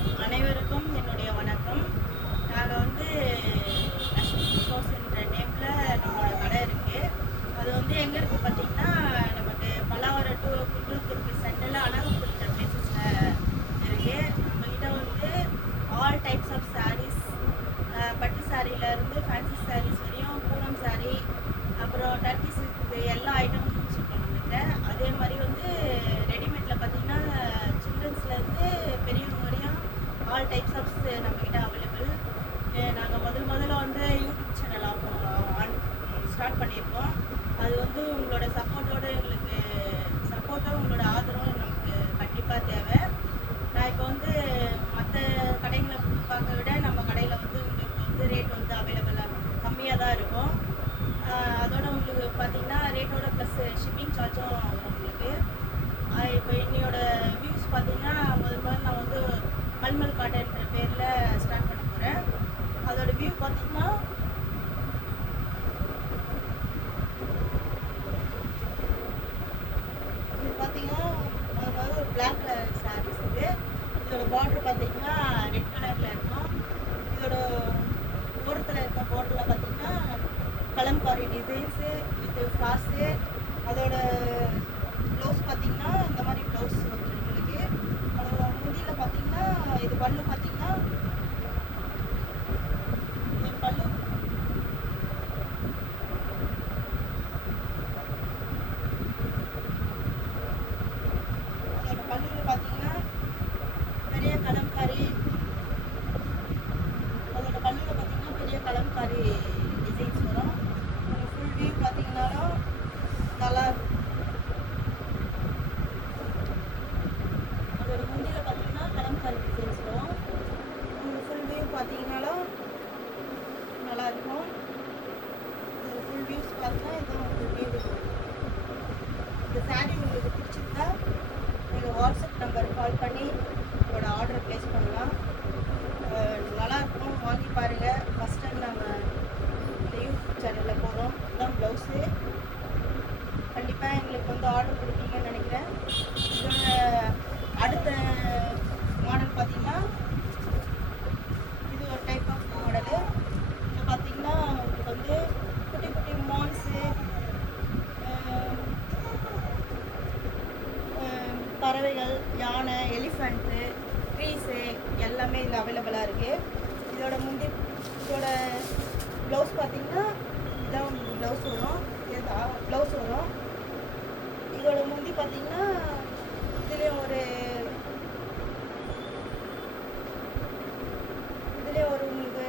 அனைவருக்கும் என்னுடைய வணக்கம் நாங்கள் வந்து லக்ஷ்மி ஸ்டோர்ஸ் என்ற நேமில் நம்மளோட கடை இருக்குது அது வந்து எங்கே இருக்குது பார்த்தீங்கன்னா நமக்கு பல்லாவரம் டு குண்டூருக்கு சென்டரில் அனகப்புன்ற பிளேசஸில் இருக்குது நம்மக்கிட்ட வந்து ஆல் டைப்ஸ் ஆஃப் சாரீஸ் பட்டு சாரியிலேருந்து ஃபேன்சி சாரீஸ் வரையும் பூனம் சாரீ அப்புறம் டர்க்கி சில்க் எல்லா ஐட்டமும் வச்சுருக்கோம் நம்மகிட்ட அதே மாதிரி வந்து ரெடிமேடில் பார்த்தீங்கன்னா சில்ட்ரன்ஸ்லேருந்து பெரியவங்க வரையும் ஆல் டைப்ஸ் ஆஃப் நம்மக்கிட்ட அவைலபிள் நாங்கள் முதல் முதல்ல வந்து யூடியூப் சேனல் ஆன் ஸ்டார்ட் பண்ணியிருக்கோம் அது வந்து உங்களோட சப்போர்ட்டோடு எங்களுக்கு சப்போர்ட்டும் உங்களோட ஆதரவும் நமக்கு கண்டிப்பாக தேவை நான் இப்போ வந்து மற்ற கடைகளை பார்க்க விட நம்ம கடையில் வந்து உங்களுக்கு வந்து ரேட் வந்து அவைலபிளாக கம்மியாக தான் இருக்கும் ஆஹ் அதோட உங்களுக்கு பார்த்தீங்கன்னா ரேட்டோட ப்ளஸ் ஷிப்பிங் சார்ஜும் வரும் உங்களுக்கு ஆஹ் இப்போ என்னையோட வியூஸ் பார்த்தீங்கன்னா முதல் முதல்ல நான் வந்து மல்மல் காட்டன்ற பேரில் ஸ்டார்ட் பண்ண போகிறேன் அதோட வியூ பார்த்தீங்கன்னா இது பார்த்தீங்கன்னா அதாவது ஒரு பிளாக் கலர் சாரீஸ் இது இதோட பார்டர் பார்த்தீங்கன்னா ரெட் கலரில் இருக்கும் இதோட ஓரத்தில் இருக்க பார்டரில் பார்த்தீங்கன்னா கலம்காரி டிசைன்ஸு வித் ஃப்ளாஸு அதோட ப்ளவுஸ் பார்த்தீங்கன்னா இந்த மாதிரி ப்ளவுஸ் வந்துருக்கு உங்களுக்கு அதோட முந்தியில் பார்த்தீங்கன்னா இது பல்லு பார்த்தீங்கன்னா இது பல்லு அதோட பல்லுல பார்த்தீங்கன்னா பெரிய கலம்காரி அதோட பல்லுல பார்த்தீங்கன்னா பெரிய கலம்காரி டிசைன்ஸ் வரும் ஃபுல் வியூ பார்த்தீங்கன்னாலும் நல்லா இருக்கும் அதோட முந்தியில் பார்த்தீங்கன்னா கலம்காரி டிசைன்ஸ் வரும் உங்களுக்கு ஃபுல் வியூ பார்த்தீங்கன்னாலும் நல்லா இருக்கும் இதோட ஃபுல் வியூஸ் பார்த்தீங்கன்னா இதுதான் ஃபுல் வியூ இந்த சாரீ உங்களுக்கு பிடிச்சிருந்தா நீங்கள் வாட்ஸ்அப் நம்பர் கால் பண்ணி உங்களோட ஆர்டர் ப்ளேஸ் பண்ணலாம் அஹ் நல்லா இருக்கும் வாங்கி பாருங்கள் ஃபஸ்ட் டைம் நம்ம இந்த யூடியூப் சேனலில் போகிறோம் இதுதான் ப்ளவுஸு தான் எங்களுக்கு வந்து ஆர்டர் கொடுப்பீங்கன்னு நினைக்கிறேன். இதோட அடுத்த மாடல் பார்த்தீங்கன்னா இது ஒரு டைப் ஆஃப் மாடலு இது பார்த்தீங்கன்னா உங்களுக்கு வந்து குட்டி குட்டி மான்ஸு பறவைகள் யானை எலிஃபண்ட்டு ட்ரீஸு எல்லாமே இதில் அவைலபிளாக இருக்குது இதோட முந்தி இதோட ப்ளவுஸ் பார்த்தீங்கன்னா இதான் ப்ளவுஸ் வரும். ப்ளவுஸ் வரும். இதோட முந்தி பார்த்தீங்கன்னா இதுலேயும் ஒரு இதுலேயே ஒரு உங்களுக்கு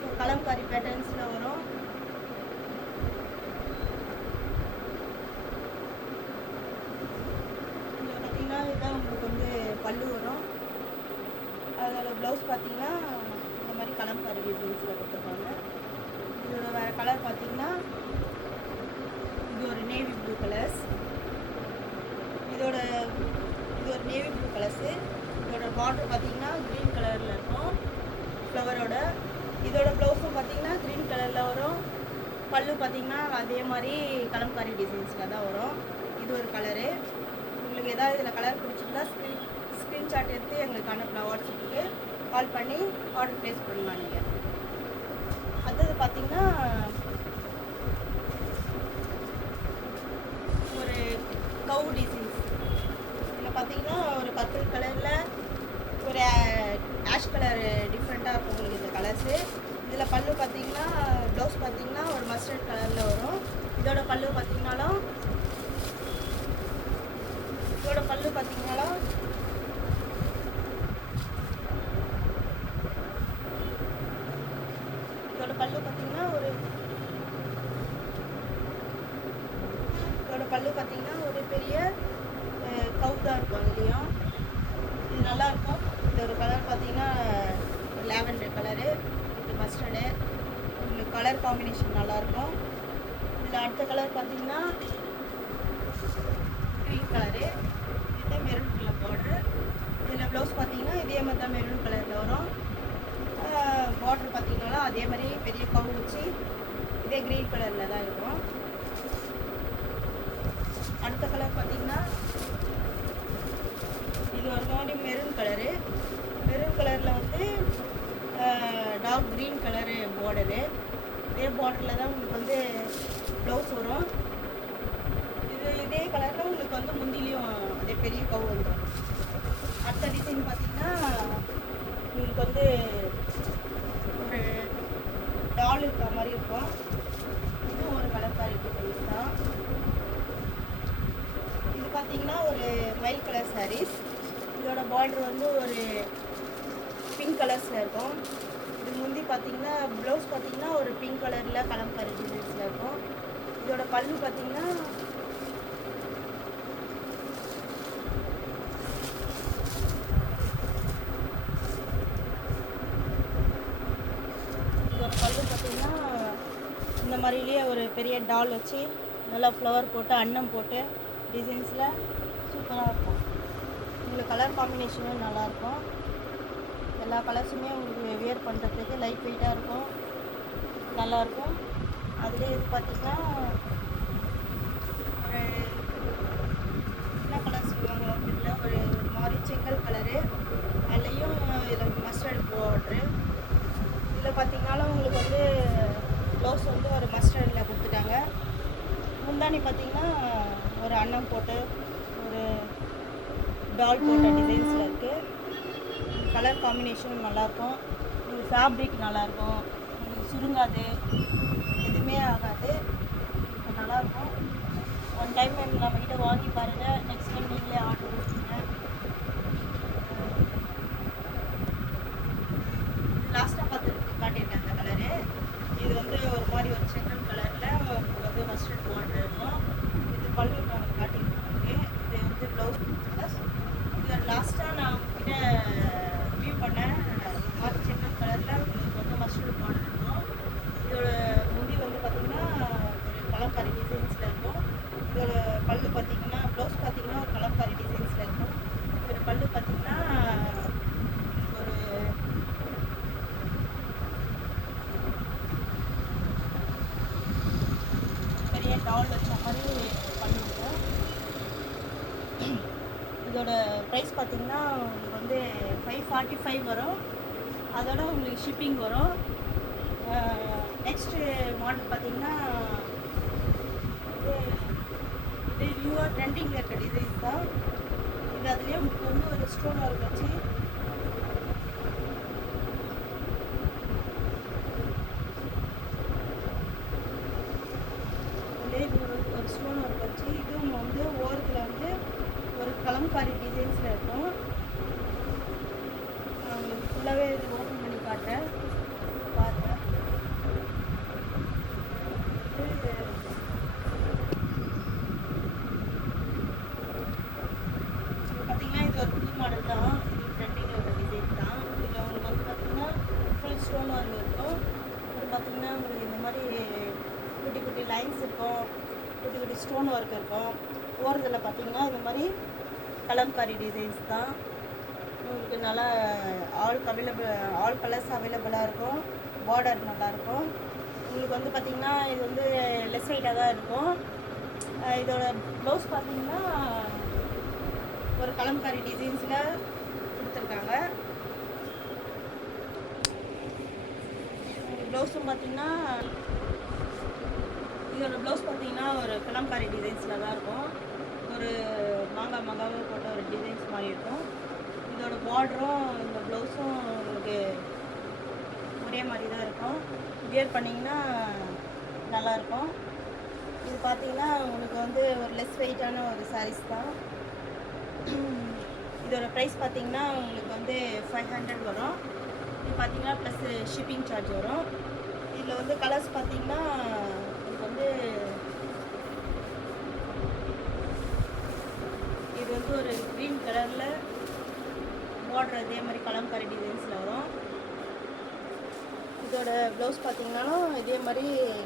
ஒரு கலம்காரி பேட்டர்ன்ஸில் வரும். இதில் பார்த்தீங்கன்னா இதுதான் உங்களுக்கு வந்து பல்லு வரும். அதோட ப்ளவுஸ் பார்த்தீங்கன்னா இந்த மாதிரி கலம்காரி டிசைன்ஸில் கொடுத்துருப்பாங்க. இதோட வேறு கலர் பார்த்தீங்கன்னா இது ஒரு நேவி ப்ளூ கலர்ஸ் இதோட இது ஒரு நேவி ப்ளூ கலர்ஸு இதோட பார்டர் பார்த்தீங்கன்னா க்ரீன் கலரில் இருக்கும். ஃப்ளவரோட இதோட ப்ளவுஸும் பார்த்தீங்கன்னா க்ரீன் கலரில் வரும். பல்லு பார்த்தீங்கன்னா அதே மாதிரி கலம்காரி டிசைன்ஸில் தான் வரும். இது ஒரு கலரு உங்களுக்கு ஏதாவது இதில் கலர் பிடிச்சிருந்தா ஸ்க்ரீன் ஸ்க்ரீன்ஷாட் எடுத்து எங்களுக்கு அனுப்பலாம் வாட்ஸ்அப்புக்கு கால் பண்ணி ஆர்டர் ப்ளேஸ் பண்ணலாம் நீங்கள் அடுத்தது பார்த்தீங்கன்னா ஒரு கவு டிசைன்ஸ் இதில் பார்த்தீங்கன்னா ஒரு பர்பிள் கலரில் ஒரு ஆஷ் கலர் டிஃப்ரெண்ட்டாக இருக்கும் உங்களுக்கு இந்த கலர்ஸு இதில் பல்லு பார்த்தீங்கன்னா ப்ளவுஸ் பார்த்தீங்கன்னா ஒரு மஸ்டர்ட் கலரில் வரும். இதோட பல்லு பார்த்தீங்கனாலும் இதோட பல்லு பார்த்தீங்கனாலும் இதோட பல்லு பார்த்தீங்கன்னா ஒரு இதோட பல்லு பார்த்தீங்கன்னா ஒரு பெரிய கவுதாக இருக்கும் அதுலேயும். இது நல்லா இருக்கும் ஒரு கலர் பார்த்தீங்கன்னா லேவண்டர் கலரு இது மஸ்டர்டு உங்களுக்கு கலர் காம்பினேஷன் நல்லாயிருக்கும் இதில் அடுத்த கலர் பார்த்தீங்கன்னா க்ரீன் கலரு இது மெரூன் கலர் பார்டரு இதில் ப்ளவுஸ் பார்த்தீங்கன்னா இதே மாதிரி தான் மெரூன் கலரில் வரும். பார்டர் பார்த்தீங்கன்னா அதே மாதிரி பெரிய கவு வச்சு இதே க்ரீன் கலரில் தான் இருக்கும். அடுத்த கலர் பார்த்தீங்கன்னா இது ஒரு மாதிரி மெரூன் கலரு. மெரூன் கலரில் வந்து டார்க் க்ரீன் கலரு பார்டரு இதே பார்டரில் தான் உங்களுக்கு வந்து ப்ளவுஸ் வரும். இது இதே கலரில் உங்களுக்கு வந்து முந்திலையும் அதே பெரிய கவு வந்துடும் அடுத்த டிசைன் பார்த்திங்கன்னா உங்களுக்கு வந்து ஒரு டால் இருக்கிற மாதிரி இருக்கும். இதுவும் ஒரு கலர்காரி டிசைன்ஸ் தான். இது பார்த்தீங்கன்னா ஒரு மயில் கலர் சாரீஸ் இதோட பார்டர் வந்து ஒரு பிங்க் கலர்ஸில் இருக்கும். இது முந்தி பார்த்தீங்கன்னா ப்ளவுஸ் பார்த்தீங்கன்னா ஒரு பிங்க் கலரில் கலம்காரி டிசைன்ஸில் இருக்கும். இதோட பல்லு பார்த்தீங்கன்னா இதோட பல்லு பார்த்தீங்கன்னா இந்த மாதிரிலேயே ஒரு பெரிய டால் வச்சு நல்லா ஃப்ளவர் போட்டு அன்னம் போட்டு டிசைன்ஸில் சூப்பராக இருக்கும். கலர் காம்பினேஷனும் நல்லாயிருக்கும் எல்லா கலர்ஸுமே உங்களுக்கு வியர் பண்ணுறதுக்கு லைட் வெயிட்டாக இருக்கும். நல்லாயிருக்கும் அதிலே இது பார்த்திங்கன்னா ஒரு என்ன கலர் சொல்லுவாங்க அப்படின்னா ஒரு ஒரு மாதிரி செங்கல் கலரு அதுலேயும் இதில் மஸ்டர்டு பார்ட்ரு இதில் பார்த்திங்கனாலும் உங்களுக்கு வந்து ப்ளவுஸ் வந்து ஒரு மஸ்டர்டில் கொடுத்துட்டாங்க. முந்தானி பார்த்தீங்கன்னா ஒரு அன்னம் போட்டு ஒரு டால் போட்ட டிசைன்ஸில் இருக்குது கலர் காம்பினேஷனும் நல்லாயிருக்கும் உங்களுக்கு ஃபேப்ரிக் நல்லாயிருக்கும் உங்களுக்கு சுருங்காது. எதுவுமே ஆகாது. நல்லாயிருக்கும் ஒன் டைம் நம்மக்கிட்ட வாங்கி பாருங்கள் நெக்ஸ்ட் டைம் நீங்களே ஆர்டர் கொடுத்துருங்க லாஸ்ட்டாக பார்த்து காட்டியிருக்கேன் அந்த கலரு இது வந்து ஒரு மாதிரி ஒரு செங்கல் கலரில் உங்களுக்கு வந்து மஸ்டர்ட் பார்டர் இருக்கும் இது பல்லு நான் காட்டியிருக்கேன் இது வந்து ப்ளவுஸ் ப்ளஸ் இது லாஸ்ட்டாக நான் உங்ககிட்ட வியூ பண்ணேன் ஒரு மாதிரி செங்கல் கலரில் உங்களுக்கு வந்து மஸ்டர்ட் பார்டர் இருக்கும் இதோட முடி வந்து பார்த்திங்கன்னா ஒரு கலம்காரி டிசைன்ஸில் இருக்கும் இதோட பல்லு பார்த்தீங்கன்னா ப்ளவுஸ் பார்த்தீங்கன்னா ஒரு கலம்காரி டிசைன்ஸில் இருக்கும் இதோட பல்லு பார்த்தீங்கன்னா ஒரு பெரிய டால் வச்ச மாதிரி பண்ணியிருக்கோம் இதோட ப்ரைஸ் பார்த்தீங்கன்னா உங்களுக்கு வந்து ஃபைவ் ஃபார்ட்டி ஃபைவ் வரும் அதோட உங்களுக்கு ஷிப்பிங் வரும். நெக்ஸ்ட்டு மாடல் பார்த்தீங்கன்னா இது இது நியூவாக ட்ரெண்டிங்கில் இருக்க டிசைன்ஸ் தான். இது அதுலேயே உங்களுக்கு வந்து ஒரு ஸ்டோன் ஒர்க் வச்சு வந்து இது ஒரு ஒரு ஸ்டோன் ஒர்க் வச்சு இதுவும் வந்து ஓரத்தில் வந்து ஒரு கலம்காரி டிசைன்ஸில் இருக்கும் நான் உங்களுக்கு ஃபுல்லாகவே இது ஓப்பன் பண்ணி காட்டுறேன் பாருங்க இது இது பார்த்தீங்கன்னா இது ஒரு புது மாடல் தான் இது ட்ரெண்டிங்கில் ஒரு டிசைன் தான் இதில் உங்களுக்கு வந்து பார்த்தீங்கன்னா ஃபுல் ஸ்டோன் ஒர்க் இருக்கும் இது பார்த்தீங்கன்னா உங்களுக்கு இந்த மாதிரி குட்டி குட்டி லைன்ஸ் இருக்கும் குட்டி குட்டி ஸ்டோன் ஒர்க் இருக்கும். ஓரத்தில் பார்த்தீங்கன்னா இந்த மாதிரி கலம்காரி டிசைன்ஸ் தான். உங்களுக்கு நல்லா ஆல் அவைலபிள் ஆல் கலர்ஸ் அவைலபிளாக இருக்கும். பார்டர் நல்லாயிருக்கும் உங்களுக்கு வந்து பார்த்திங்கன்னா இது வந்து லெஸ் வெயிட்டாக தான் இருக்கும். இதோட ப்ளவுஸ் பார்த்தீங்கன்னா ஒரு கலம்காரி டிசைன்ஸில் கொடுத்துருக்காங்க. ப்ளவுஸும் பார்த்தீங்கன்னா இதோட ப்ளவுஸ் பார்த்தீங்கன்னா ஒரு கலம்காரி டிசைன்ஸில் தான் இருக்கும். ஒரு மாங்காய் மாங்காவை போட்ட ஒரு டிசைன்ஸ் மாதிரி இருக்கும். இதோட பார்டரும் இந்த ப்ளவுஸும் உங்களுக்கு ஒரே மாதிரி தான் இருக்கும். வியர் பண்ணிங்கன்னா நல்லாயிருக்கும் இது பார்த்தீங்கன்னா உங்களுக்கு வந்து ஒரு லெஸ் வெயிட்டான ஒரு சாரீஸ் தான். இதோட ப்ரைஸ் பார்த்தீங்கன்னா உங்களுக்கு வந்து ஃபைவ் ஹண்ட்ரட் வரும். இது பார்த்தீங்கன்னா ப்ளஸ் ஷிப்பிங் சார்ஜ் வரும். இதில் வந்து கலர்ஸ் பார்த்தீங்கன்னா இது வந்து ஒரு க்ரீன் கலரில் பார்டர் அதே மாதிரி கலம்காரி டிசைன்ஸில் வரும். இதோட ப்ளவுஸ் பார்த்தீங்கன்னாலும் இதே மாதிரி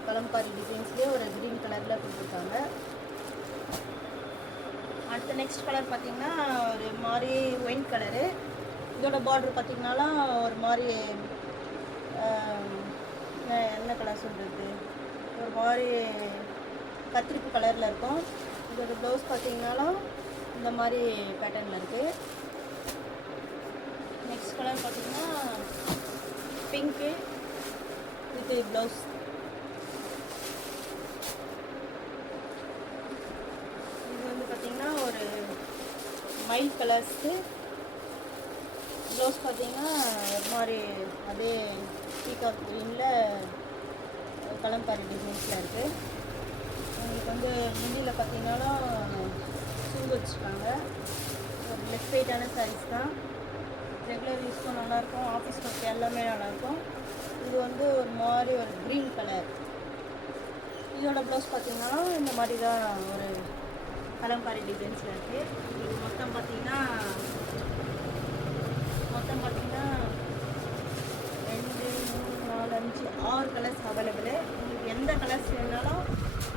கலம்காரி டிசைன்ஸ்லேயே ஒரு க்ரீன் கலரில் கொடுத்துருக்காங்க. அடுத்த நெக்ஸ்ட் கலர் பார்த்தீங்கன்னா ஒரு மாதிரி ஒயின் கலரு இதோட பார்டர் பார்த்தீங்கன்னாலும் ஒரு மாதிரி என்ன கலர் சொல்கிறது ஒரு மாதிரி கத்திரிப்பு கலரில் இருக்கும். இதோட ப்ளவுஸ் பார்த்தீங்கன்னாலும் இந்த மாதிரி பேட்டர்னில் இருக்குது நெக்ஸ்ட் கலர் பார்த்தீங்கன்னா பிங்க்கு வித் ப்ளவுஸ் இது வந்து பார்த்திங்கன்னா ஒரு மைல் கலர்ஸ்க்கு ப்ளவுஸ் பார்த்தீங்கன்னா ஒரு மாதிரி அதே பீகாக் க்ரீனில் கலம்காரி டிசைன்ஸில் இருக்குது உங்களுக்கு வந்து முந்தியில் பார்த்தீங்கன்னாலும் ஷூ வச்சுருக்காங்க. ஒரு லெஃப்ட் வெயிட்டான சாரீஸ் தான். ரெகுலர் யூஸ்க்கும் நல்லாயிருக்கும். ஆஃபீஸ் ஒர்க் எல்லாமே நல்லாயிருக்கும். இது வந்து ஒரு மாதிரி ஒரு க்ரீன் கலர் இதோட ப்ளவுஸ் பார்த்தீங்கன்னா இந்த மாதிரி தான் ஒரு கலம்காரி டிசைன்ஸில் இருக்குது இது மொத்தம் பார்த்தீங்கன்னா மொத்தம் பார்த்தீங்கன்னா அஞ்சு கலர்ஸ் அவைலபிள் உங்களுக்கு எந்த கலர்ஸ் வேணாலும்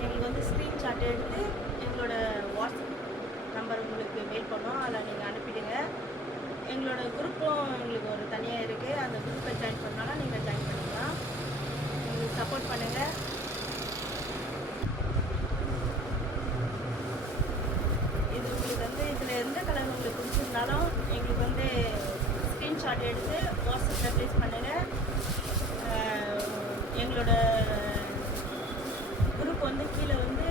எங்களுக்கு வந்து ஸ்க்ரீன்ஷாட் எடுத்து எங்களோட வாட்ஸ்அப் நம்பர் உங்களுக்கு மெயில் பண்ணோம் அதில் நீங்கள் அனுப்பிடுங்க. எங்களோட குரூப்பும் எங்களுக்கு ஒரு தனியாக இருக்குது அந்த குரூப்பை ஜாயின் பண்ணாலும் நீங்கள் ஜாயின் பண்ணிக்கலாம். எங்களுக்கு சப்போர்ட் பண்ணுங்கள் இது உங்களுக்கு வந்து இதில் எந்த கலர் உங்களுக்கு பிடிச்சிருந்தாலும் எங்களுக்கு வந்து ஸ்க்ரீன்ஷாட் எடுத்து வாட்ஸ்அப்பில் ப்ளேஸ் பண்ணி எங்களோட குரூப் வந்து கீழே வந்து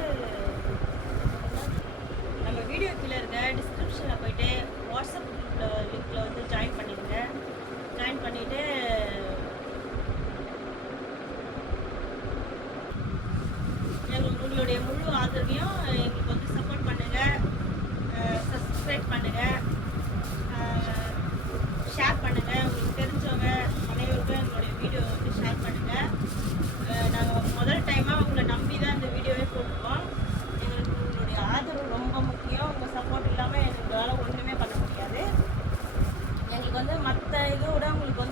நம்ம வீடியோ கீழே இருக்க டிஸ்கிரிப்ஷனில் போயிட்டு வாட்ஸ்அப் குரூப்பில் லிங்க்கில் வந்து ஜாயின் பண்ணிடுங்க ஜாயின் பண்ணிவிட்டு எங்களுக்கு உங்களுடைய முழு ஆதரவையும் எங்களுக்கு வந்து சப்போர்ட் பண்ணுங்கள் சப்ஸ்கிரைப் பண்ணுங்கள் ஷேர் பண்ணுங்கள் உங்களுக்கு தெரிஞ்சவங்க அனைவருக்கும் எங்களுடைய வீடியோ வந்து ஷேர் பண்ணுங்கள் நாங்கள் முதல் டைமாக உங்களை நம்பி தான் இந்த வீடியோவே போட்டிருக்கோம். எங்களுக்கு உங்களுடைய ஆதரவு ரொம்ப முக்கியம். உங்கள் சப்போர்ட் இல்லாமல் எங்களால் ஒன்றுமே பண்ண முடியாது. எங்களுக்கு வந்து மற்ற இதை விட உங்களுக்கு வந்து